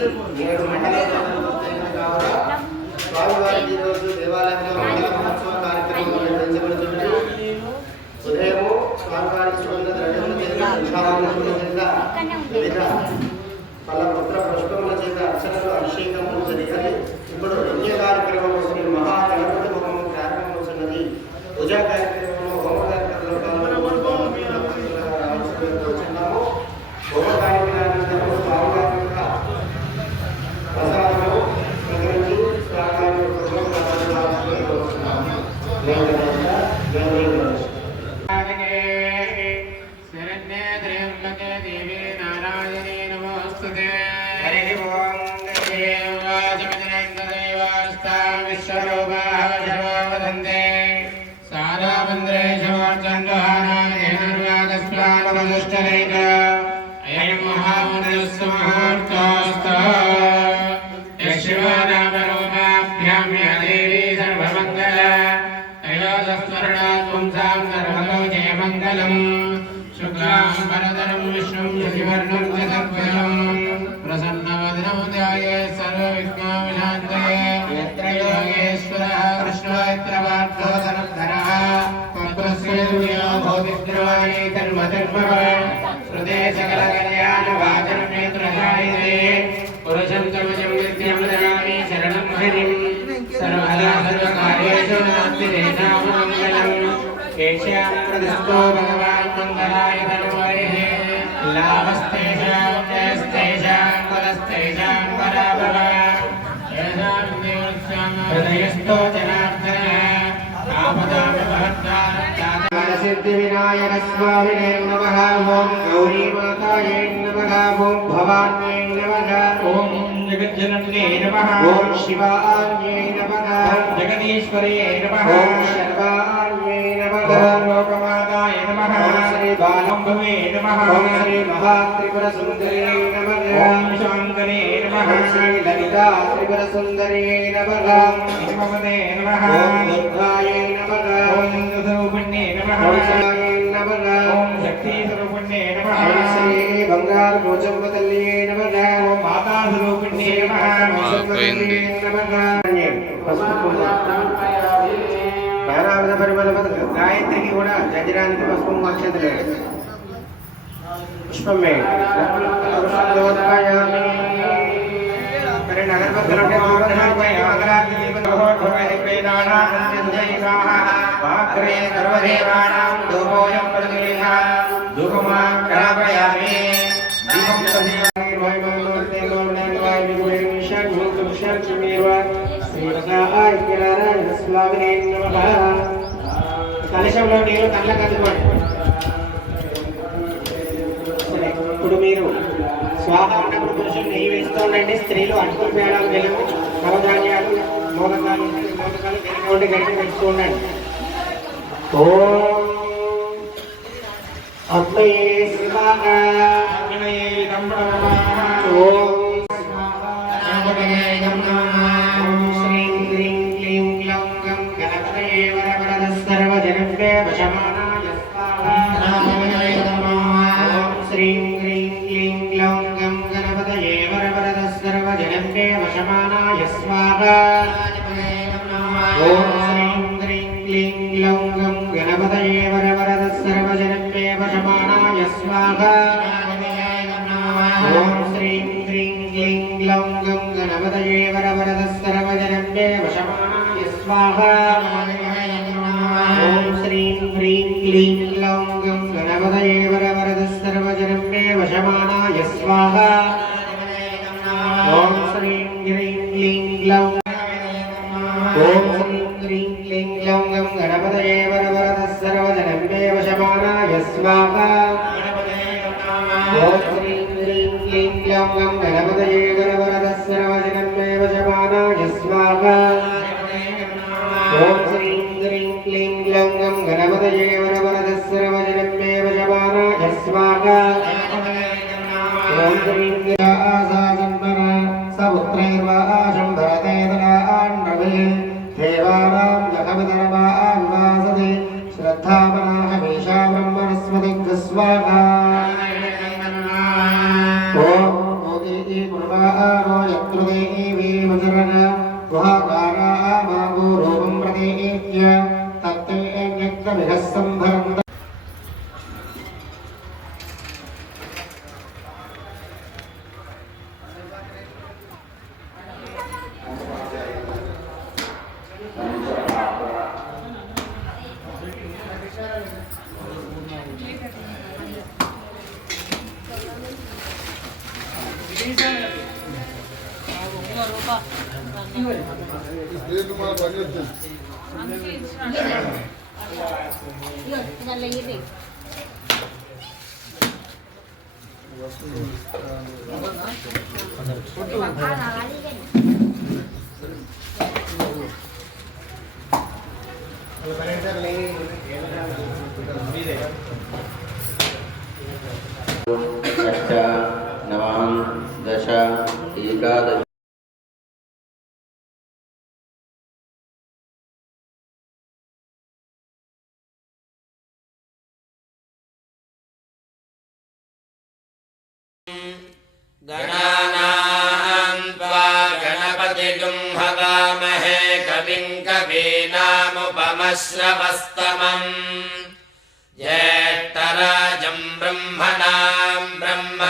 7 మండలాలు కావున స్వామివారికి ఈరోజు దేవాలయంలో మండల మహోత్సవ కార్యక్రమం నిర్వహించబడుతున్నది. ఉదయం స్వామివారికి సుగంధ ద్రవ్యముల చేత వివిధ ఫల పుత్ర పుష్పముల చేత అర్చనలు అభిషేకములు జరిగాయి. ఇప్పుడు యజ్ఞ కార్యక్రమం శ్రీ మహాగణపతి హోమం ప్రారంభమవుతున్నది. పూజా కార్యక్రమంలో హోమ కార్యక్రమంలో పాల్గొన్నాము. హోమ కార్యక్రమానంతరం స్వామివారి యొక్క ప్రసాదము స్వీకరించి స్వామివారి सिद्धि विनायक स्वामिने नमः। ओम गौरी माताये नमः। ओम भवान्ये नमः। ओम जगज्जनन्ये नमः। ओम शिवान्ये नमः। जगदीश्वरे नमः। ओम शर्वान्ये नमः। ओम लोकमाताय नमः। ओम श्री बालम्भवे नमः। ओम श्री महात्रिपुरसुन्दरे नमः। ओम शाङ्करे नमः। ओम श्री ललिता त्रिपुरसुन्दरे नमः। नमस्ते नमः। ओम दुर्गाये नमः। ओम स्वरूपिण्ये नमः। ओम शक्ति स्वरूपिण्ये नमः। ओम श्री बंगार भोजम्बतल्ये नमः। ओम माता स्वरूपिण्ये नमः। पैराविध परिमल गायत्री की కూడా జంజరానికి పుష్పం అక్షంతలే పుష్పం మే పుష్పోద్భయామి మరి నగరపత్రంటే దూరధామయ అగరాగ్ని దీపోద్భవై వేదానా సంజయసాహ వాక్రే సర్వదేవానాం ధూపోయం ప్రతిలేహ ధూపమా కరాపయామి దీపం సంజయసాహ వైమానోర్తే గోణాయ విగుణేశం భూతుషం చిమేవ శ్రీరసాయ కిరారాయ స్వామినే నమః. కలశంలో నీరు కళ్ళకు అద్దుకోండి. ఇప్పుడు మీరు స్వాహ అన్నప్పుడు పురుషులు నెయ్యి వేస్తూ ఉండండి. స్త్రీలు అటుకులు పేడాలు బెల్లము నవధాన్యాలు మోదకాలు వెనక గట్టి వేస్తూ ఉండండి. ఓం అగ్నయే స్వాహ అగ్నయే నమః. ఓం स्वाहा ओम अष्ट नवां दश एकादश गणानां त्वा गणपतिगुं हवामहे कविं कवीनामुपमश्रवस्तमम् ज्येष्ठराजं ब्रह्मणां ब्रह्मणस्पतिं